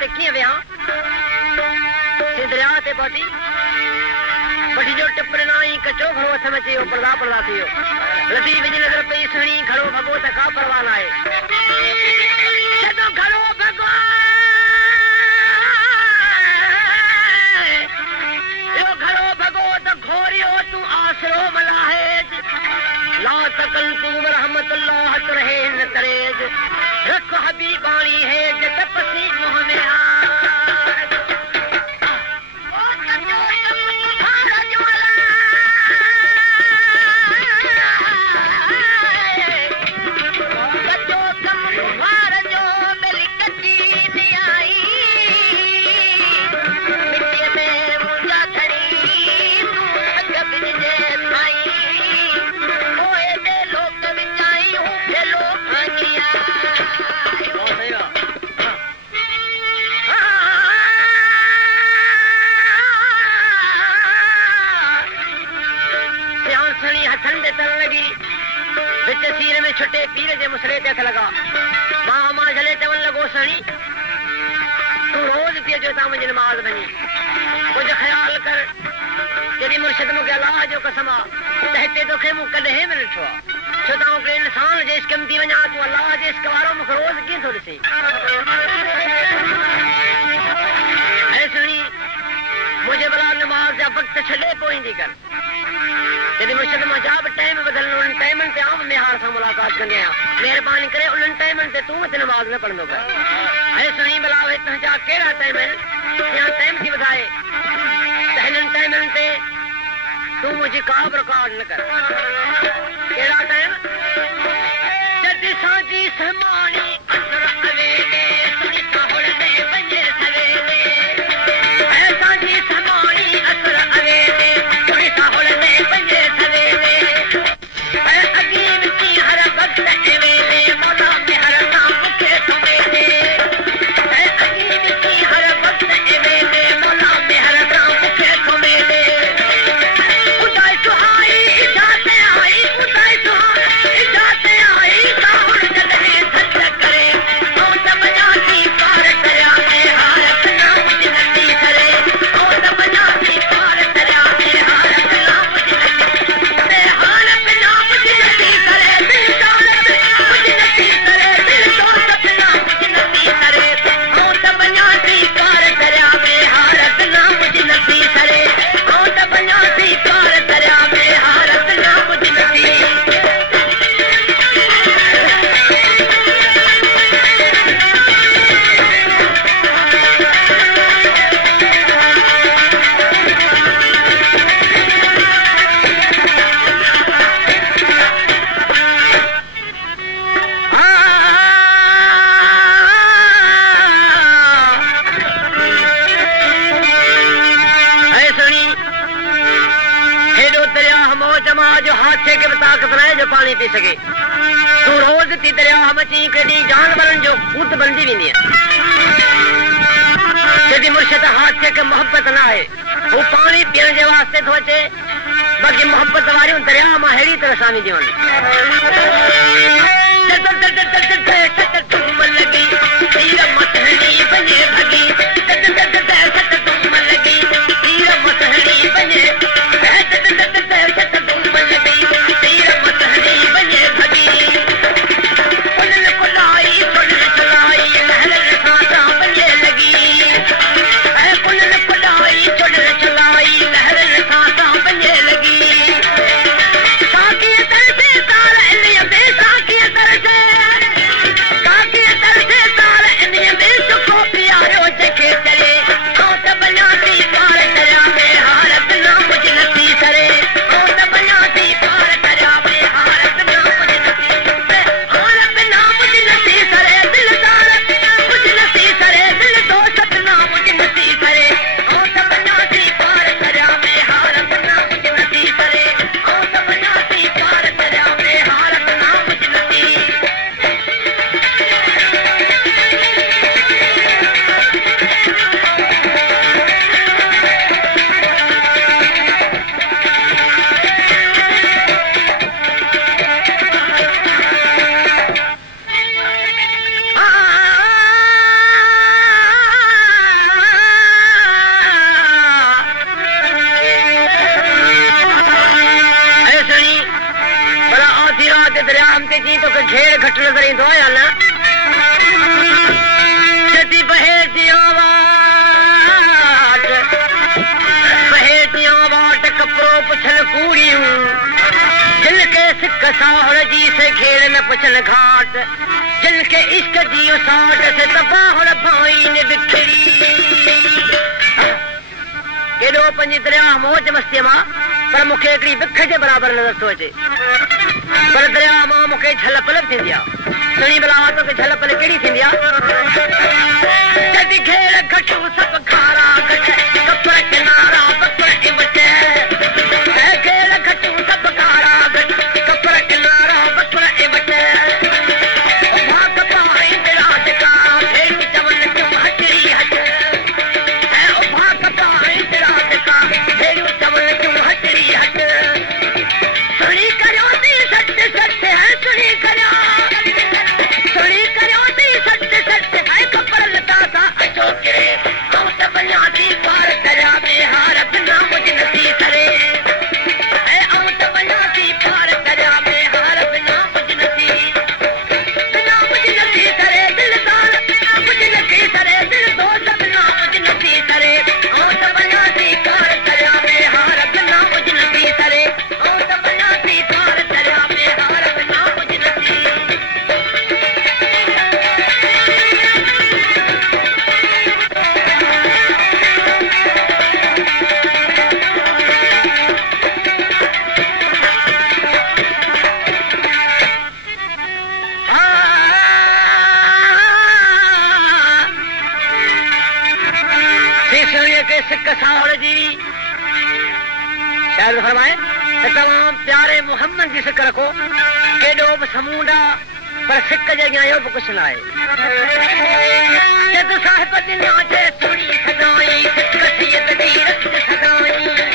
ते किए विया दरिया ते पहुंची बड़ी जो टिप्पण नाई कचो घड़ो हथ में चयो पर्दा पर्दा थियो लती विज नजर पई सुणी घड़ो भगो त का परवाह नाए जदो घड़ो भगो यो घड़ो भगो त घोरियो तू आसरो मलाहे ला तकल तू रहमतुल्लाह तरहे न तरेज रख हबीबानी है जत पसी मोह में आ सीर में छुटे पीर जे मुसरे ते लगा मां जले चवन लगो सणी तू रोज पिए जो ता मुझे नमाज बनी कुछ ख्याल कर जदी मुर्शिद मुके अल्लाह जो कसम कहते तो खे मु कदे में नठवा छो ता के इंसान जे इस कमती वना तू अल्लाह जे इस कवारो मु रोज की थोड़ी सी ऐ सुनी मुझे बला नमाज जा वक्त छले पोईंदी कर जदी मुर्शिद मजाब टाइम बदल उन टाइम ते आम मेहार से मुलाकात कंदे आ मेहरबानी करे उन टाइम ते तू ते नमाज न पढ़नो कर ऐ सुनी बलावे तजा केड़ा टाइम है या टाइम की बताए तहन टाइम ते तू मुझे का रिकॉर्ड न कर केड़ा टाइम जदी साजी सहमानी अंदर अवेले सुनी साहोड़ दे बजे सवेले ऐ साजी सहमानी अंदर अवेले सुनी साहोड़ दे बजे पानी पी सके तू रोज ती दरिया मची कदी जानवरन जो खुद बंदी भी नहीं है जदी मुर्शिद हाथ के मोहब्बत ना है वो पानी पीने के वास्ते तो चे बाकी मोहब्बत वाली दरिया में हेड़ी तरह सामी जीवन लगी तीर मथहली बने भगी लगी तीर मथहली बने के जी तो घेर घट नजर ईंदो आहे या न जदी बहे दियो वाट बहे दियो वाट कपड़ो पुछन कूड़ियूं जिन के सिक साहड़ जी से घेर न पुछन घाट जिन के इश्क जी साठ से तबाहड़ भाई ने बिखरी केॾो पंहिंजी दरिया मौज मस्तीअ मां पर मूंखे हिकिड़ी बिख जे बराबरि नज़र थो अचे पर दरिया मां मूंखे झल पलक थींदी आहे सुणी भला तोखे झल पलक कहिड़ी थींदी आहे जॾहिं घेर घटूं सभु खारा घट कपड़ किनारा पकड़ इमट घेर घटूं सभु खारा घट कपड़ किनारा पकड़ इमट भाग पाई विराट का भेट चवन क्यों हटरी हट भाग पाई विराट का भेट चवन क्यों हटरी हट सुनी करो ती सच सच है सुनी करो ती सच सच है कपड़ लता सा अचो के हम त बना दी पार करा में हार बिना मुझ नसी करे हम त बना दी पार करा में हार बिना मुझ नसी करे दिलदार मुझ नसी करे दिल दोस्त बिना मुझ नसी करे हम त बना दी पार करा में हार बिना मुझ नसी करे हम त बना दी पार करा में हार बिना मुझ नसी सिक साहड़ जी शायद फरमाए तमाम प्यारे मोहम्मद जी सिक रखो केॾो बि समूंडा पर सिक जे अॻियां इहो बि कुझु न आहे जद साहिब दिना जे सुणी सदाई सिक सैयद जी रख सदाई